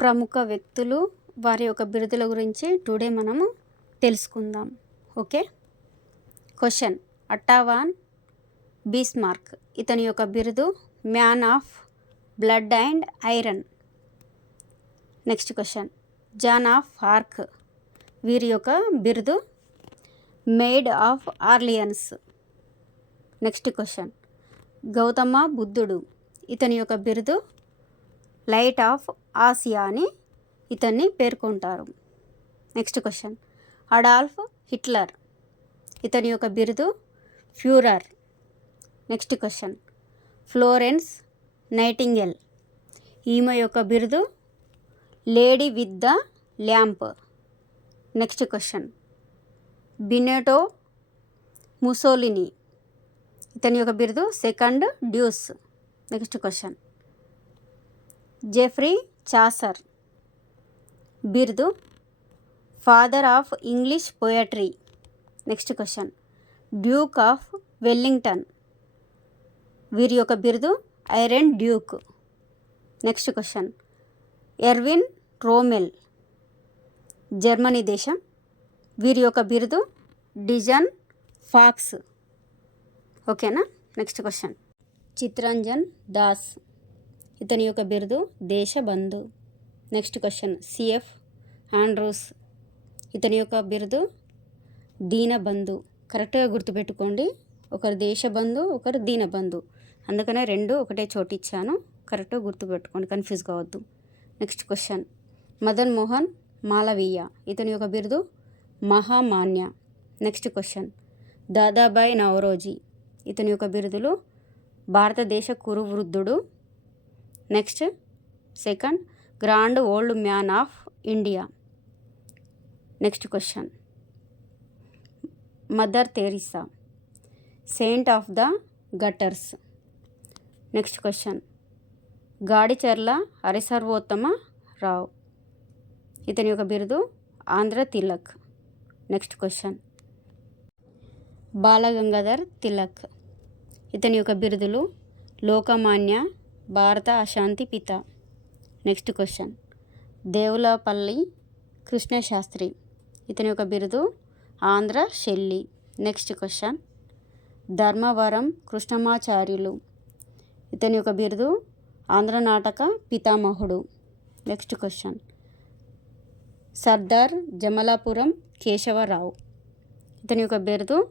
ప్రముఖ వ్యక్తులు వారి యొక్క బిరుదుల గురించి టుడే మనము తెలుసుకుందాం. Okay? Question otto von Bismarck. ఇతని యొక్క బిరుదు man of blood and iron. Next question Joan of Arc. వీరి యొక్క బిరుదు maid of Orleans. Next question Gautama బుద్ధుడు. ఇతని యొక్క బిరుదు లైట్ ఆఫ్ ఆసియా అని ఇతన్ని పేర్కొంటారు. Next question. అడాల్ఫ్ హిట్లర్ ఇతని యొక్క బిరుదు Fuhrer. Next question. Florence Nightingale ఈమె యొక్క బిరుదు lady with the lamp. Next question. Benito Mussolini ఇతని యొక్క బిరుదు second Duce. Next question. Geoffrey Chaucer. బిరుదు father of English poetry. Next question. Duke of Wellington. వీరి యొక్క బిరుదు iron duke. Next question. Erwin Rommel. Germany దేశం. వీరి యొక్క బిరుదు డిజన్ ఫాక్స్. ఓకేనా? Next question. చిత్రంజన్ దాస్. ఇతని యొక్క బిరుదు Deshbandhu. Next question CF Andrews ఇతని యొక్క బిరుదు దీనబంధు. కరెక్ట్గా గుర్తుపెట్టుకోండి. ఒకరు దేశబంధు ఒకరు దీనబంధు. అందుకనే రెండు ఒకటే చోటు ఇచ్చాను. కరెక్ట్గా గుర్తుపెట్టుకోండి. కన్ఫ్యూజ్ కావద్దు. Next question Madan Mohan Malaviya. ఇతని యొక్క బిరుదు Mahamana. Next question Dadabhai Naoroji. ఇతని యొక్క బిరుదులు భారతదేశ కురువృద్ధుడు next second grand old man of India. Next question. Mother Teresa saint of the gutters. Next question. Gadicherla Harisarvottama Rao. ఇతని యొక్క బిరుదు ఆంధ్ర తిలక్. Next question. బాలగంగాధర్ తిలక్. ఇతని యొక్క బిరుదులు లోకమాన్య భారత అశాంతి పిత. Next question. దేవులపల్లి కృష్ణశాస్త్రి. ఇతని యొక్క బిరుదు Andhra Shelley. Next question. Dharmavaram Krishnamacharyulu. ఇతని యొక్క బిరుదు ఆంధ్ర నాటక పితామహుడు. Next question. సర్దార్ జమలాపురం కేశవరావు. ఇతని యొక్క బిరుదు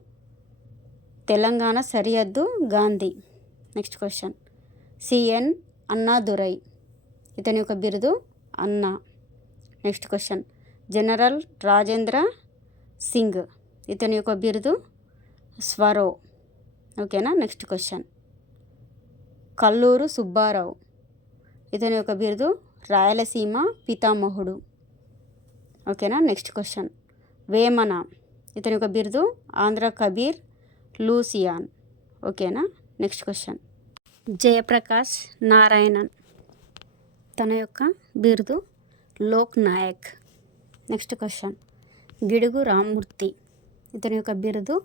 తెలంగాణ సరిహద్దు Gandhi. Next question. CN Annadurai ఇతని యొక్క బిరుదు Anna. Next question. General Rajendra Singh. ఇతని యొక్క బిరుదు స్వరో. ఓకేనా? Next question. కల్లూరు సుబ్బారావు. ఇతని యొక్క బిరుదు రాయలసీమ పితామహుడు. ఓకేనా? Next question. వేమన. ఇతని యొక్క బిరుదు ఆంధ్ర కబీర్ లూసియాన్. ఓకేనా? Next question. జయప్రకాష్ నారాయణన్. తన యొక్క బిరుదు లోక్ నాయక్. Next question. గిడుగు రామ్మూర్తి. ఇతని యొక్క బిరుదు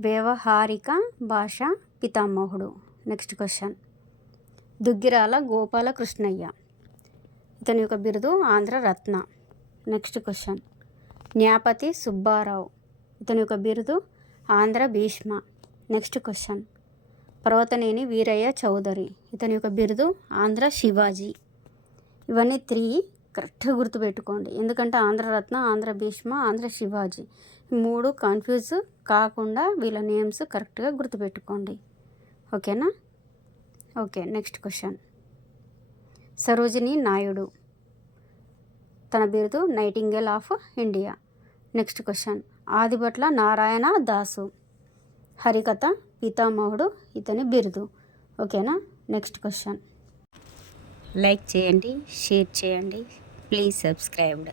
వ్యవహారిక భాష పితామహుడు. Next question. దుగ్గిరాల గోపాలకృష్ణయ్య. ఇతని యొక్క బిరుదు ఆంధ్ర రత్న. Next question. న్యాపతి సుబ్బారావు. ఇతని యొక్క బిరుదు ఆంధ్ర భీష్మ. Next question. పర్వతనేని వీరయ్య చౌదరి. ఇతని యొక్క బిరుదు ఆంధ్ర శివాజీ. ఇవన్నీ త్రీ కరెక్ట్గా గుర్తుపెట్టుకోండి. ఎందుకంటే ఆంధ్రరత్న ఆంధ్ర భీష్మ ఆంధ్ర శివాజీ. మూడు కన్ఫ్యూజ్ కాకుండా వీళ్ళ నేమ్స్ కరెక్ట్గా గుర్తుపెట్టుకోండి. ఓకేనా? Okay next question. Sarojini Naidu. తన బిరుదు nightingale of India. Next question. Adibhatla Narayana Dasu. హరికథ పితామహుడు ఇతని బిరుదు. ఓకేనా? Next question. లైక్ చేయండి షేర్ చేయండి. Please subscribed